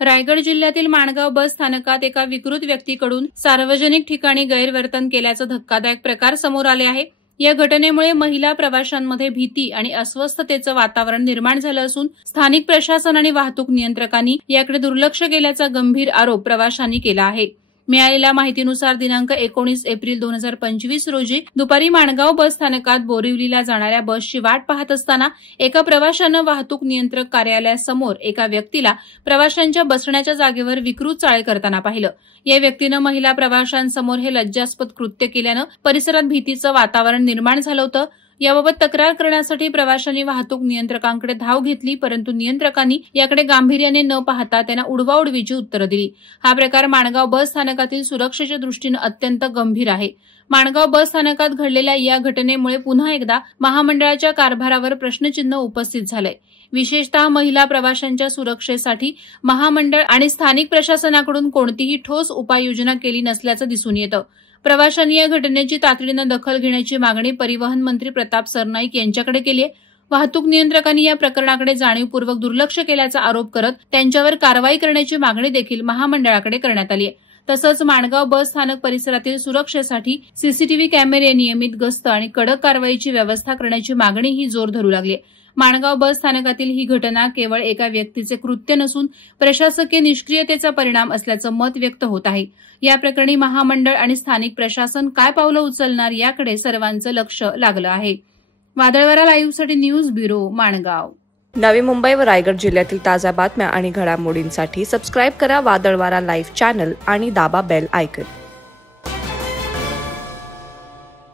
रायगड जिल्ह्यातील माणगाव बस स्थानकात एका विकृत व्यक्तीकडून सार्वजनिक ठिकाणी गैरवर्तन केल्याचा धक्कादायक प्रकार समोर आले आहे। या घटनेमुळे महिला प्रवाशांमध्ये भीती आणि अस्वस्थतेचं वातावरण निर्माण झालं असून स्थानिक प्रशासन आणि वाहतूक नियंत्रकांनी याकडे दुर्लक्ष केल्याचा गंभीर आरोप प्रवाशांनी केला आहे। मिळालेल्या माहितीनुसार दिनांक 19 एप्रिल 2025 रोजी दुपारी माणगाव बस स्थानकात बोरिवलीला जाणाऱ्या बसची वाट पाहत असताना एका प्रवाशानं वाहतूक नियंत्रक कार्यालयासमोर एका व्यक्तीला प्रवाशांच्या बसण्याच्या जागेवर विकृत चाळे करताना पाहिलं। या व्यक्तीनं महिला प्रवाशांसमोर हे लज्जास्पद कृत्य केल्यानं परिसरात भीतीचं वातावरण निर्माण झालं होतं। याबाबत तक्रार करण्यासाठी प्रवाशांनी वाहतूक नियंत्रकांकडे धाव घेतली, परंतु नियंत्रकांनी याकडे गांभीर्याने न पाहता त्यांना उडवाउडवीची उत्तरं दिली। हा प्रकार माणगाव बस स्थानकातील सुरक्षेच्या दृष्टीने अत्यंत गंभीर आहे। माणगाव बस स्थानकात घडलेल्या या घटनेमुळे पुन्हा एकदा महामंडळाच्या कारभारावर प्रश्नचिन्ह उपस्थित झालंय। विशेषतः महिला प्रवाशांच्या सुरक्षेसाठी महामंडळ आणि स्थानिक प्रशासनाकडून कोणतीही ठोस उपाययोजना केली नसल्याचं दिसून येतं। प्रवाशांनी या घटनेची तातडीनं दखल घेण्याची मागणी परिवहन मंत्री प्रताप सरनाईक यांच्याकडे केली आहे। वाहतूक नियंत्रकांनी या प्रकरणाकडे जाणीवपूर्वक दुर्लक्ष केल्याचा आरोप करत त्यांच्यावर कारवाई करण्याची मागणी देखील महामंडळाकडे करण्यात आली आहे। तसंच माणगाव बस स्थानक परिसरातील सुरक्षेसाठी सीसीटीव्ही कॅमेरे, नियमित गस्त आणि कडक कारवाईची व्यवस्था करण्याची मागणीही जोर धरू लागली आहे। माणगाव बस स्थानकातील ही घटना केवळ एका व्यक्तीचे कृत्य नसून प्रशासकीय निष्क्रियतेचा परिणाम असल्याचं मत व्यक्त होत आहे। या प्रकरणी महामंडळ आणि स्थानिक प्रशासन काय पावलं उचलणार याकडे सर्वांचं लक्ष लागलं आहे। वादळवारा लाईव्हसाठी न्यूज ब्युरो, माणगाव। नवी मुंबई व रायगड जिल्ह्यातील ताज्या बातम्या आणि घडामोडींसाठी सबस्क्राईब करा वादळवारा लाईव्ह चॅनल आणि दाबा बेल आयकॉन।